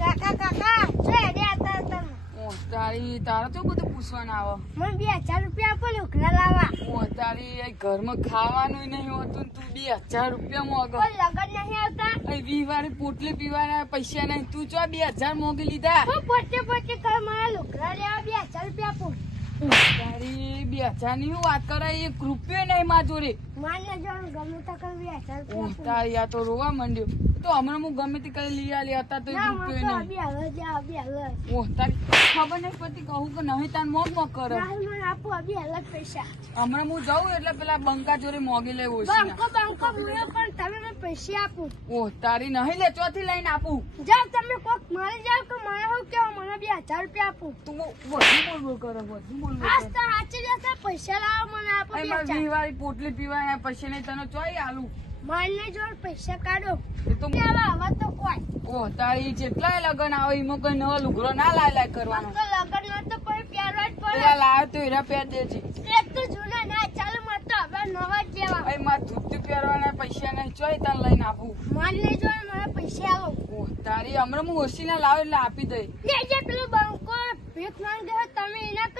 કાકા કાકા છે રે આતા તમે. ઓ તારી તારે તો બધું પૂછવાનું આવે. મને બે હજાર રૂપિયા આપો ને ઉઘરા લાવવા. ઓ તારી ઘરમાં ખાવાનું નહીં હોતું તું બે હજાર રૂપિયા મોગો. લગન નહીં આવતા? અહીં વી વારે પીવાના પૈસા નહીં. તું ચો બે હજાર મોગી લીધા. હું કર મારા લુકડા લેવા બે હજાર રૂપિયા આપો. તારી બે હજારની વાત કરે એક રૂપિયો નહીં. માં જોડે તારી આ તો રોવા માંડ્યો. તો હમણાં હું ગમે તે કઈ લઈ આલી હતા તો રૂપિયો નહીં બે હજાર બે હજાર ઓ તારી ખબર નહીં પડતી કહું કે નહીં તાર મોગ મોગ કરો. હમણાં હું જાઉં એટલે પેલા બંકા જોડે મોગી લેવો છે. બંકો બંકો મુયો પણ તમે મને પૈસા આપો. ઓહ તારી નહીં લે ચોથી લઈને આપું. જાવ તમે કોક મારી જાવ કે મને હું કેવો મને બે હજાર રૂપિયા આપું. તું વધુ બોલ કરો વધુ બોલ બોલ આજ તો સાચી પૈસા લાવો મને આપો પોટલી પીવાના પછી નહીં તને ચોઈ આલુ. માલને જોડ પૈસા કાઢો. એ તો હવે તો કોઈ. ઓ તારી જેટલાય લગન આવે એમાં કોઈ નવો લુગરો ના લાય લાય કરવાનો. તો લગન તો કોઈ પહેરવા જ પેલા પડે લાવે તો એના પહેર દેજે એક તો જૂના ના ચાલો મત તો હવે નવા જ લેવા. અહીં મારે ધોતી પહેરવાના પૈસા નહીં ચોઈ તને લઈને આપું. માલને જોડ મારે પૈસા આવો ઓ તારી હમણાં હું ઓછી ના લાવ એટલે આપી દઈ લે જે પેલો બંકો ભીખ માંગે.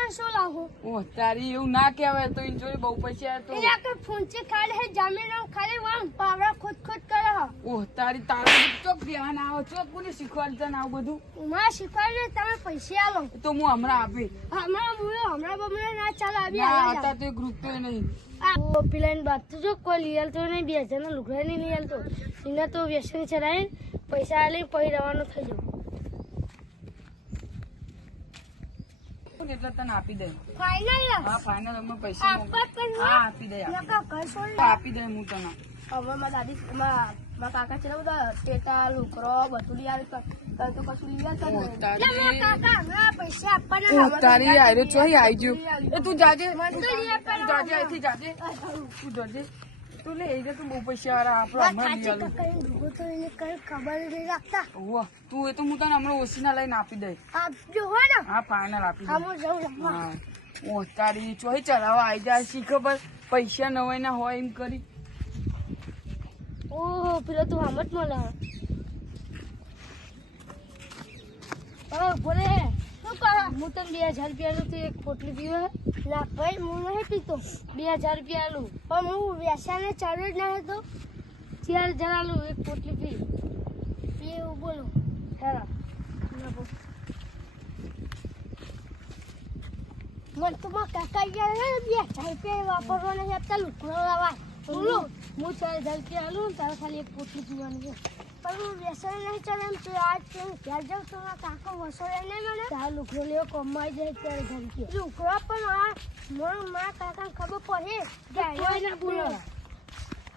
લાવો તારી એવું ના કહેવાય તો જોડે બહુ પૈસા તો એના કર ફૂંચી ખાલી છે જમીન ખાલી વામ પાવડા ખુદ ખુદ કરે હો ઓ તારી તારું ચોક ધ્યાન આવે ચોક કોને શીખવાડતા ને આવું બધું? માં શીખવાડ્યું તમે પૈસા આલો. તો હું હમણાં આપી હમણાં મુયો હમણાં બમણાં ના ચાલે આવી ના હતા તો નહીં. પેલા બાદ તો જો કોઈ લઈ આલતો નહીં બે હજારના લુગડા નહીં લઈ એને તો વ્યસન ચડાવીને પૈસા આલી પૈ રવાનો થઈ જાવ. એટલે તને આપી દે. ફાઈનલ હા ફાઈનલ અમે પૈસા હા આપી દે આપી દે. હું તને. હવે મારા દાદી મારા કાકા છે બધા ટેટા લુકરો બધું લઈ આવે તો કશું લઈ ગયું જાજે તું જાજે અહીંથી જાજે. તું જાજે. તું લે એ તો બહુ પૈસા ખબર નહીં રાખતા. તું એ તો હું તને હમણાં ઓછીના લઈને આપી દઈ આપજો હો ને. હા ફાઈનલ આપી દે હું જઉં હા. ઓ તારી ચોઈ ચલાવવા આવી જાય શી ખબર? પૈસા નવાય ના હોય એમ કરી. ઓહો પેલો તું આમ જ મળે. ઓ બોલે. શું કહે, હું તને બે હજાર રૂપિયાનું તું, એક પોટલી પીવે. ના ભાઈ, હું નહીં પીતો. બે હજાર રૂપિયાનું પણ હું વેસાને ચાલુ જ ના ચાર જણાનું એક પોટલી પી. એવું બોલું. ના મને તો મારા કાકા ગયા બે હજાર રૂપિયા વાપરવા નહીં આપતા લુકડો હું ચાર હજાર રૂપિયા તારે ખાલી એક પોટલી પીવાનું હું વ્યસન નહીં ચાલે એમ તો આજ તું ઘેર જાઉં? તો મારા કાકો વસોડે નહીં મને? તાર લુકડો લેવો કમાઈ જાય ત્યારે રૂપિયા લુકડો પણ આ મારા કાકાને ખબર પડે. કે આવ્યો ના બોલો.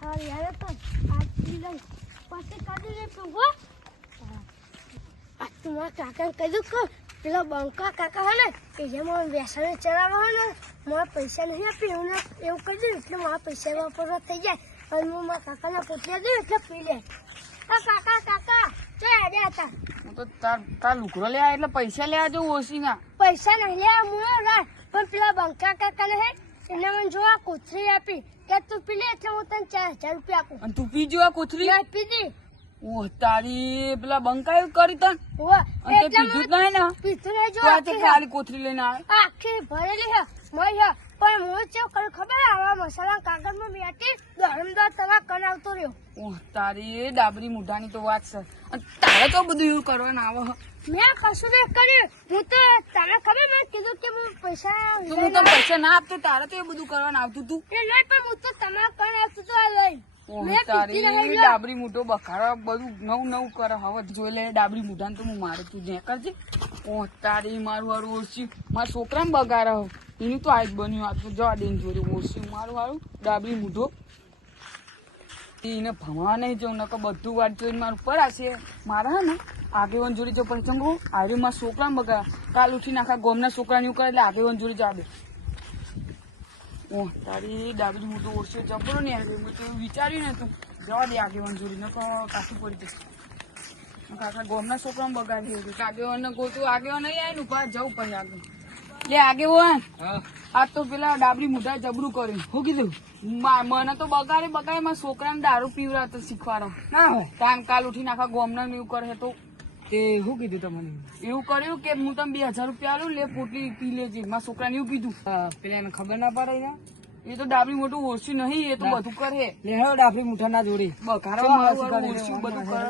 હા યાર તો આજ પી લઈ પછી કાઢી લે તું હો. આજ તું મારા કાકાને કીધું કે પેલા બંકા કાકા હોય ને કે જે મને વ્યસન ચલાવવા હોય ને મારા પૈસા નહીં આપી એવું એવું કહી દઉં એટલે મારા પૈસા વાપરવા થઈ જાય. અને હું મારા કાકાના પૂછ્યા દઉં એટલે પી લે. કાકા કાકા ચો આડ્યા હતા હું તો તાર તાર લુકડો લેવા એટલે પૈસા લેવા જવું ઓછી ના પૈસા નહીં લેવા મુયો રાત પણ પેલા બંકા કાકાને હે એને મને જોવા કોથળી આપી કે તું પી લે એટલે હું તને ચાર હજાર રૂપિયા આપું. અને તું પીજો આ કોથરી આપી ઓ તારી પેલા બંકા કરી તન. અને તે પીધું જ નહીં ને? પીધું નહીં જો આ આખી ખાલી કોથળી લઈને આવે. આખી ભરેલી છે મય છે પણ હું ચેવ કરું ખબર આવા મસાલા કાગળમાં બેટી દરમદાર તવા કરાવતો રહ્યો. ઓહ તારી ડાબરી મુઢાની તો વાત છે. અને તારે તો બધું એવું કરવાનું આવે. મેં કશું નહીં કર્યું. હું તો તને ખબર મેં કીધું કે હું પૈસા તો તને પૈસા ના આપતો તારે તો એ બધું કરવાનું આવતું તું. એ નહીં પણ હું તો તમારા કરાવતો તો આ લઈ. ડાબરી મુઢો બખાડા બધું નવું નવું કરે. હવે જોઈ લે ડાબરી મુઢાને તો હું મારે તું જે કરજે ઓ તારી મારું વાળું ઓછી મારા છોકરાને બગાડે. એનું તો આજ બન્યું આ તો જવા દઈને જોડે ઓછી મારું વાળું ડાબરી મોઢો એને ભણવા નહીં જવું નકર બધું વાત જોઈને મારું પર આશે મારે હે ને આગેવાન જોડે જો પછી ચંગો આજે મારા છોકરાને બગાડ. કાલ ઉઠીને આખા ગોમના છોકરાને એવું કરે એટલે આગેવાન જોડે જવા દે ઓ તારી ડાબરી હું તો જબરો ને યાર મેં તો વિચાર્યું ને તું જવા દે આગેવાન જોડી નકો કાઠું પડી જશે. આખા ગામના છોકરાને બગાડી દીધું આગેવાન ગોતું આગેવાન નહીં આવે ને ઊભા જવું પછી આગળ લે આગેવાન. આ તો પેલા ડાબરી મોઢા જબરું કર્યું. શું કીધું? મા- મને તો બગાડે બગાડે મારા છોકરાને દારૂ પીવડાવતો શીખવાડો. ના હોય. કામ કાલ ઉઠીને આખા ગોમના એવું કરે તો તે શું કીધું તમને? એવું કર્યું કે હું તમે બે હજાર રૂપિયા આલું લે પોટલી પી લેજે. મારા છોકરાને એવું કીધું. પેલા એને ખબર ના પડે ને એ તો ડાબરી મોટું ઓછું નહીં એ તો બધું કરે. લે ડાફરી મુઠા ના જોડી. બગાડો કેમ મારું આવું વાળું કરે? ઓછું બધું કરે.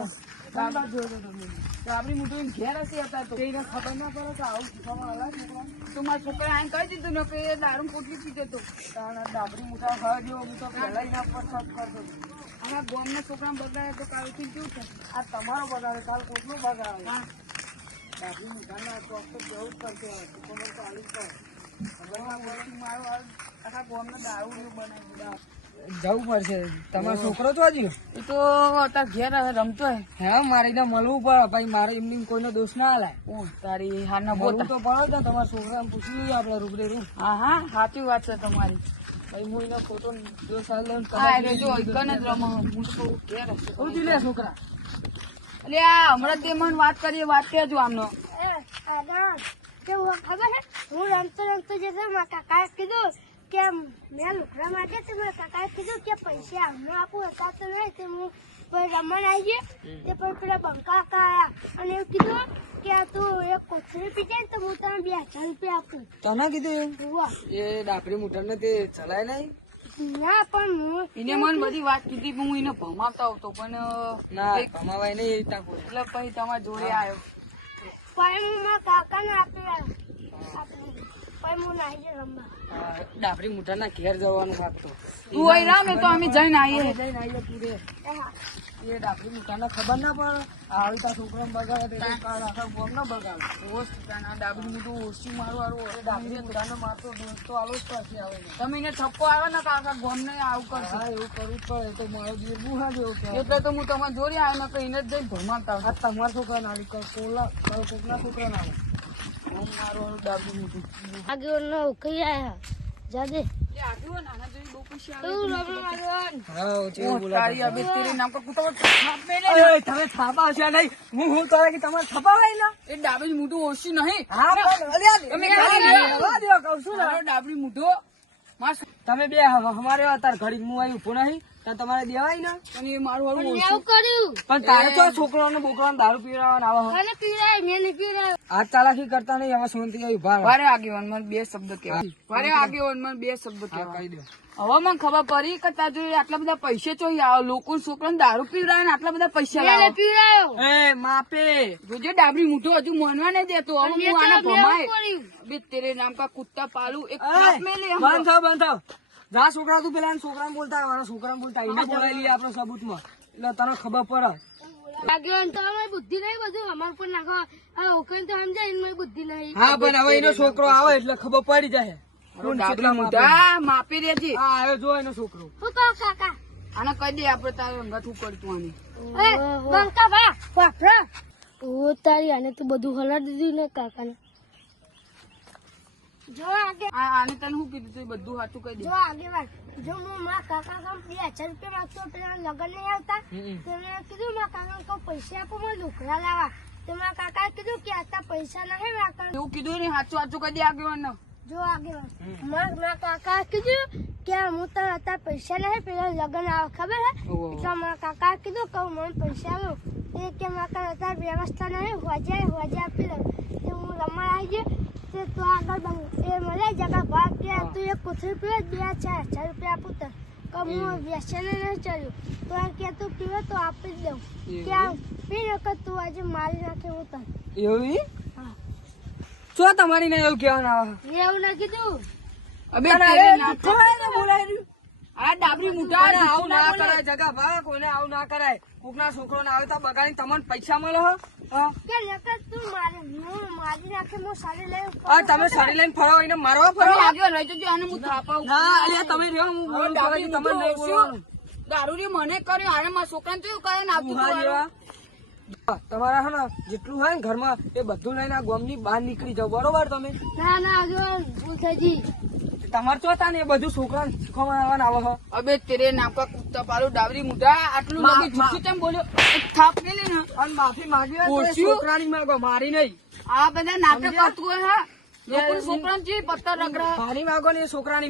ડાબરી મોટું ઘેર હશે હતા તો. એને ખબર ના પડે કે આવું શીખવામાં આવે છોકરાને? તો મારા છોકરા એમ કહી દીધું ને કે એ દારૂ પોટલી પીતો તો તારા ડાફરી મુઠા ખાવા જેવો હું તો પહેલા એના પર શક કરતો. હતો. આના ગોમના છોકરા બગાડે તો કાલથી કેવું છે? આ તમારો બગાડે કાલ કોઈનો બગાડે. ડાબરી મુઠાના ચોક તો જવું જ પડશે. તો આલી વર્ષથી મારો આખા ગોમના દારૂ બનાવી દીધા જવું પડશે. તમારો છોકરો તો હજી એ તો અત્યારે ઘેર હવે રમતો હે. હે મારે એને મળવું પડે. ભાઈ મારે એમની કોઈનો દોષ ના હાલે. હું તારી હારના મળવું બોતા તો પડે ને તમારા છોકરાને પૂછી લઈએ આપણે રૂબરે. રૂમ હા હા સાચી વાત છે તમારી. ભાઈ હું એનો ખોટો દોષ હાલ ને હા જો એકન જ રમો. હું તો ઘેર હશે. લે છોકરા. એટલે આ હમણાં તે મને વાત કરીએ વાત કેજો આમનો. એ ખબર હે હું રમતો રમતો કાકાએ કીધું કે મેં લુકડા માટે તો મારા કાકાએ કીધું કે પૈસા અમને આપું હતા તો નહીં તે હું પછી રમણ આવી ગયો. તે પછી પેલા બંકા કાકા આયા. અને એવું કીધું કે આ તું એક કોથળી પી જાય તો હું તને બે હજાર રૂપિયા આપું. તને કીધું એમ? વાહ એ ડાફરી મુઠાને તે ચલાય નહીં? ના પણ હું એને મને બધી વાત કીધી હું એને ભમાવતો આવતો પણ ના કમાવાય નહીં એટલે પછી તમારા જોડે આવ્યો. પણ હું મારા કાકાને આપી ડાફરી મુઠાના ઘેર જવાનું તું. અહીં રાહ ને તો અમે જઈને આવીએ. જઈને આવીએ પૂરે. એ ડાફરી એ ના ખબર ના પડે. આવી તા છોકરાને બગાડે તો આખા ગામ ના બગાડે. રોજ ના ડાબરી મોટું ઓછું મારું વાળું એ ડાફરી મુઠાને મારતો દોસ્તો આવો જ પડશે આવે તમે એને ઠપકો આવે ને કાકા ગોમ ને આવું કરશે. હા એવું કરવું જ પડે. તો મારો દિવસ બુહા જેવો કહેવાય. એટલે તો હું તમારે જોડે આવ્યો ને એને જ જઈને ભમાવતા આ તમારા છોકરા ના આવી કોલા કોકના છોકરા ના આગળ નો ઉકળી આયા? જાદે ડાબરી મોટું ઓછી નહીં. અલ્યા દે. તમે બે હ- અમારે અત્યારે ઘડી હું આવી ઊભો નહીં. તમારે દેવાય ને? અને મારું વાળું એવું કર્યું. પણ તારે તો છોકરાને બોકરાને દારૂ પીવડાવવાના આવે મને પીવડાય મેં નહીં પીવડાય આ ચાલાકી કરતા નહીં હવે શાંતિ આવી વારે આગેવાન મને બે શબ્દ કહેવાય. વારે આગેવાન મને બે શબ્દ કહેવાય. કહી દો. હવે મને ખબર પડી કે તાર જોડે આટલા બધા પૈસા ચોઈ આવો લોકો છોકરાને દારૂ પીવડાવે ને આટલા બધા પૈસા લાવે. પીવડાયો. એ માપે. જોજે ડાબરી મૂઠો હજુ મનવા નહીં દેતો. હવે હું આને ભમાય. બે તેરે નામ કા કુત્તા પાલું એક બંધ થાવ બંધ થાવ. જા છોકરા તું પેલા છોકરાને બોલતા મારા છોકરાને બોલતા એને બોલાવી લઈએ આપણે સબૂતમાં. એટલે તને ખબર પડે. આગળ તો અમારી બુદ્ધિ નહીં બધું. અમાર પર નાખો. આ ઓકન તો સમજાય એની બુદ્ધિ નહીં. હા પણ હવે એનો છોકરો આવે એટલે ખબર પડી જાય. માપી. હા આવ્યો જો એનો છોકરો. કાકા? આને કહી દે આપણે તારે અંગત શું કરતું આને. બંકા ભા ઓ તારી આને તો બધું હલાડી દીધું ને કાકાને. જો આગે આને તને શું કીધું તું? બધું સાચું કહી દે. જો આગેવાન જો હું મારા કાકા કામ બે હજાર રૂપિયા માંગતો પેલા લગન નહીં આવતા. તો કીધું મારા કાકા કહું પૈસા આપો મને લુકડા તો મારા કાકાએ કીધું કે આટલા પૈસા નહીં એવું કીધું ને સાચું સાચું કહી દે આગેવાન જો આગેવાન મારા મારા કાકાએ કીધું કે હું તને અત્યારે પૈસા નહીં પેલા લગ્ન આવે ખબર હે. એટલે મારા કાકા કીધું કે મને પૈસા આવ્યો એ કે મારા કાકા વ્યવસ્થા નહીં હોજે હોજે આપી દઉં. તે હું રમવા આવી ગયો. તે તો આગળ બન- એ મળે જગા ભાગ કે તું એક કોથળી પીવે બે ચાર હજાર રૂપિયા આપું તને કે હું વ્યસન નહીં ચડ્યું. તો એમ કે તું પીવે તો આપી જ દઉં. કે આ પી નકર તું આજે મારી નાખે હું તને. એવું હા. શું તમારી ને એવું કહેવાના એવું ના કીધું. અબે બોલાવી? આ ડાબરી મૂઠા આવું ના ના કરાય જગા ભા કોને આવું ના કરાય. કોકના છોકરો આવે તો બગાડી તમને પૈસા મળે હો? કે નકર તું મારે હું મારી નાખે હું સારી લઈ આ તમે સાડી લઈને ફરો એને મારવા ફરો. આગળ લઈ જજો આને હું થાપાવું. ના અલ્યા તમે રહ્યો હું હવે ડાબરી તમને લઈ મૂઠું દારૂરી મને કર્યો આને મારા છોકરાને જોયું કરે ને આપતું તું. તમારા હે ને જેટલું હોય ને ઘરમાં એ બધું લઈને આ ગામની બહાર નીકળી જાવ બરોબર તમે? ના ના આગળ ભૂલ થઈ તમારે ચોથા ને બધું છોકરાને શીખવામાં આવવાના અબે તેરે નામ કા કુત્તા પાલો ડાબરી મૂઠા આટલું લગી જુઠ્ઠું કેમ બોલ્યો. થાપ મેલી ને. અને માફી માંગી હોય તો એ છોકરાની માંગો મારી નહીં. આ બધા નાટક કરતું હોય હા? છોકરાને જે પત્તર રગડા મારી માગો ને છોકરાની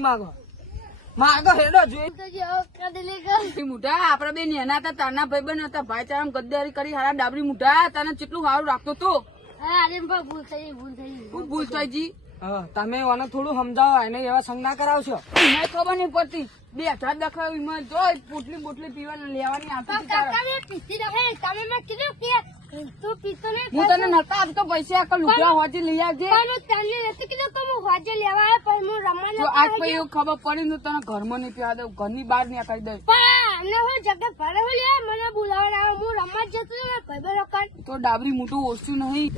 હેડો જોઈ. મુઢા આપડે બે નેના હતા તારના ભાઈ ભાઈબંધ હતા ભાઈચારા ગદ્દારી કરી હારા ડાબરી મુઢા તને કેટલું સારું રાખતો તો. ભૂલ થઈ ભૂલ થઈ. ભૂલ થઈ જી? તમે મને થોડું સમજાવો એને એવા સંગ ના કરાવશો? મને ખબર નહીં પડતી. બે હજાર દખાવી મને જો પોટલી બોટલી પીવાની લેવાની આવતી પણ હતી તારે. કાકા મેં પીધી નથી. તમે મેં કીધું કે તું પીતો નહીં હું તને નતા આપતો પૈસા આખા લુગડા હોજી લઈ આવજે. તને નથી કીધું કે હું હોજે લેવા આવે પણ હું રમવા જો નતો આજ પછી એવું ખબર પડી ને તો તને ઘરમાં નહીં પીવા દઉં ઘરની બહાર નહીં કરી દઉં પણ અમને હું જગ્યા ભરે હું લે મને બોલાવવા આવે હું રમવા જતો તો ડાબરી મોટું ઓછું નહીં.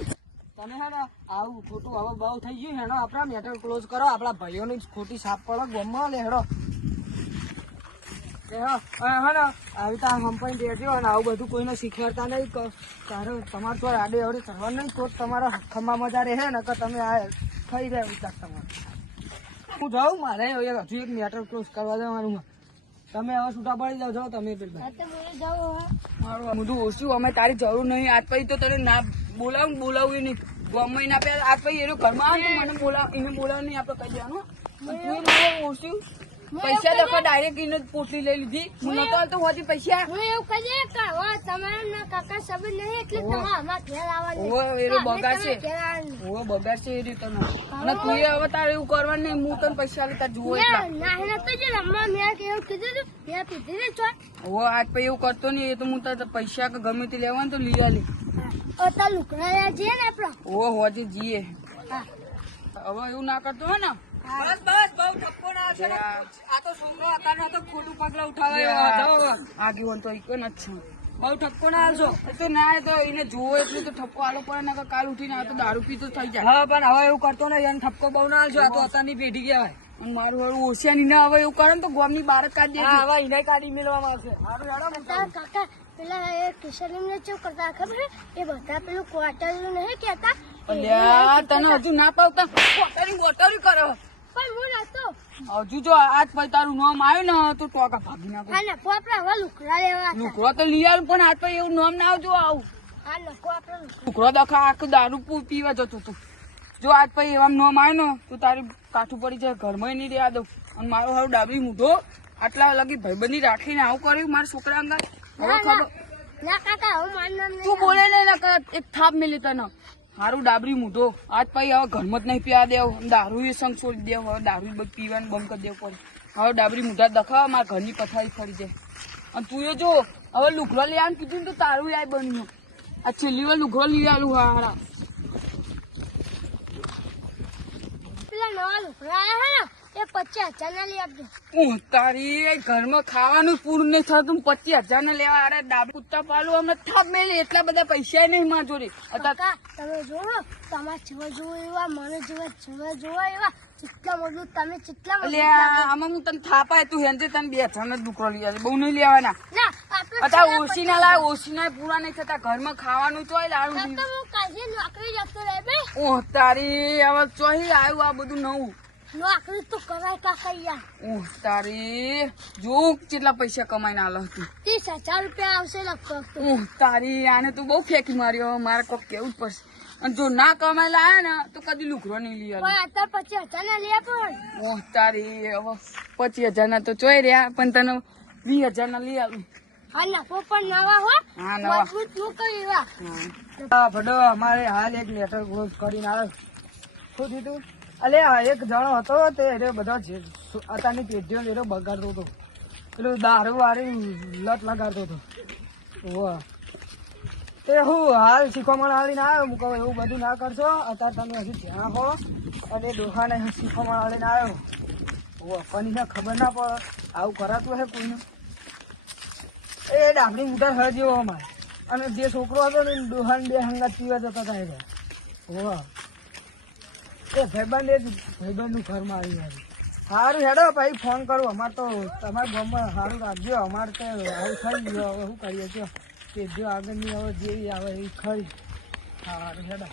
તમે હે ને આવું ખોટું હવે બહુ થઈ ગયું હેડો આપણા મેટર ક્લોઝ કરો આપણા ભાઈઓની ખોટી સાપ પડો ગમવા લે હેડો. આવી રીતે કંપની દેજો અને આવું બધું કોઈને શીખવાડતા નહીં તારે તમારે તો આડે અવડે કરવાનું નહીં તો તમારા હખમાં મજા રહે ને કે તમે આ ખાઈ રહ્યા વિચાર તમારે. હું જાઉં મારે હજુ એક મેટર ક્લોઝ કરવા દેવાનું તમે હવે છૂટા પડી જાઓ જાઓ તમે પેલા. મારું બધું ઓછું અમે તારી જરૂર નહીં આજ પછી તો તને ના બોલાવું બોલાવું નહીં ગમે ના પે આજ પછી એનો ઘરમાં આવે મને બોલાવ એને બોલાવ નહીં આપણે કહી દેવાનું. ઓછું. પૈસા તો ડાયરેક્ટ એને પોટલી લઈ લીધી. હું નતો હાલતો હોતી પૈસા. હું એવું કહીએ કે હવે તમારા કાકા સંબંધ નહીં એટલે તમારે અમારા ઘેર આવવાનું. ઓહો, એરો બગાડશે. ઓ એ રીતે અને તું હવે તારે એવું કરવાનું નહીં. હું તને પૈસા આલી તાર જુઓ એટલા. ના, ના, તો જે રમવા મેં કે એવું કીધું હતું, મેં પીધી હતી ચોટ. ઓ આજ પછી એવું કરતો નહીં. એ તો હું તાર પૈસા કે ગમે તે લેવાનું તો લઈ આલી. હા. અત્યારે લુગડા જઈએ ને આપડે. ઓ હોજે જીએ. હવે એવું ના કરતો હોય ને? બસ બસ બહુ ઠપકો ના છે આ તો છોકરો આકાર તો ખોટું પગલા ઉઠાવાય જાઓ આગેવાન તો એક જ છે બહુ ઠપકો ના આવશો. એ તો ના તો એને જોવો એટલું તો ઠપકો આલો પડે ને કાલ ઉઠીને આ તો દારૂ પીતો થઈ જાય. હા પણ હવે એવું કરતો ને એને ઠપકો બહુ ના આવશો. આ તો અત્યારની પેઢી કહેવાય. અને મારું વાળું ઓછિયાની ના હવે એવું કરે ને તો ગોમની બાર કાઢી હવે એને કાઢી મેળવા આવશે. હું કાકા પેલા એ કિશોરીને શું કરતા ખબર? એ બધા પેલું ક્વાર્ટર નહીં કેતા અલ્યા તને હજુ ના પાવતા? વોટરી વોટરી કરો. પણ હું નતો. હજુ જો આજ પછી તારું નામ આવ્યું ને તો ટોકા ભાગી નાખો હા આપડે હવે લુકડા લેવા. લુકડો તો લઈ આવ્યું પણ આજ પછી એવું નામ ના આવજો આવું. હા આપડે લુકડા. દખા આખું દારૂ પીવા જતો તું જો આજ પછી એવા નામ આવ્યું ને તો તારી કાઠું પડી જાય ઘરમાં નહીં રહ્યા દઉં. અને મારો હારું ડાબી મૂઢો આટલા લગી ભાઈબંધી રાખીને આવું કર્યું મારા છોકરા અંગા હવે ખબર? ના. કાકા હું મારું તું બોલે ને એક થાપ મેલી તને. હારું ડાબરી મૂઢો. આજ પછી હવે ઘરમાં જ નહીં પીવા દેવ. દારૂ એ સંગ છોડી દેવ. હવે દારૂ પીવાનું બંધ કરી દેવું પડે. હવે ડાબરી મૂઢા દખાવ મારા ઘરની પથારી ફરી જાય. અને તું એ જો હવે લુગડો લઈ આવીને કીધું ને તો તારું યાદ બન્યું. આ છેલ્લી વાર લુગડો લઈ આલું હારા. પેલા નવા ને? એ પચાસ હજાર ના લઈ આપજો. ઉહ, તારી ઘરમાં ખાવાનું પૂરું નહીં થતું. પચીસ હજાર ને લેવા અરે ડાબરી કુત્તા પાલું થાપ મેલી એટલા બધા પૈસા નહીં મારા જોડે. અત્યારે કાકા તમે જોવો તમારે જેવા જોવો એવા મને જેવા જેવા જોવા એવા જેટલા મજબૂત તમે જેટલા લાગો. આમાં હું તને થાપાય તું. હેંજે તને બે હજાર નો દુકડો લઈ બહુ નહીં લેવાના. ના આપણે અત્યારે છેલ્લા ઓછી ના લાવે ઓછી ના પૂરા નહીં થતા. ઘરમાં ખાવાનું ચોય લાડું કાકા હું કાલે નોકરી જતો રહે બે ઓહ તારી હવે ચોહી આવ્યું આ બધું નવું. નોકરી તો કરાય કાકા યાર તારી. જો કેટલા પૈસા કમાઈને આલો હતી ત્રીસ હજાર રૂપિયા આવશે લગભગ. તો. તારી આને તું બહુ ફેંકી માર્યો. મારે કોક કેવું જ પડશે. અને જો ના કમાયેલા આવે ને તો કદી લુકરો નહીં લઈ આવે પણ અત્યારે પચીસ હજાર ના લઈ આપો ઓહ તારી હવે પચીસ હજાર ના તો ચોય રહ્યા પણ તને વીસ હજાર ના લઈ આવું હા નફો પણ નવા હો. હા નવા. મજબૂત મૂકો એવા. હા. હા ભડો અમારે હાલ એક લેટર ક્લોઝ કરીને આવે. શું થયું અલે, આ એક જણો હતો તે એને બધા જે અત્યારની પેઢીઓ એનો બગાડતો હતો. પેલું દારૂ વાળી લત લગાડતો હતો. વાહ તે હું હાલ શીખવામાં આવીને આવ્યો, હું કહું, એવું બધું ના કરશો, અત્યારે તમે હજી ત્યાં હો અને ડોહાને શીખવામાં આવીને આવ્યો. વાહ પણ ખબર ના પડે, આવું કરાતું હે કોઈને? એ ડાબડી ઉતાર જેવો અમારે. અને જે છોકરો હતો ને ડોહાન બે હંગાત પીવા જતા હતા વાહ એ ભાઈબંધ એ ભાઈબંધનું ઘરમાં આવી જાય. સારું હેડો ભાઈ ફોન કરો. અમારે તો તમારા ગામમાં સારું રાખજો. અમારે તો આવું થઈ ગયું. હવે શું કરીએ? કયો કે જો આગળની હવે જેવી આવે એ ખરી. સારું હેડો.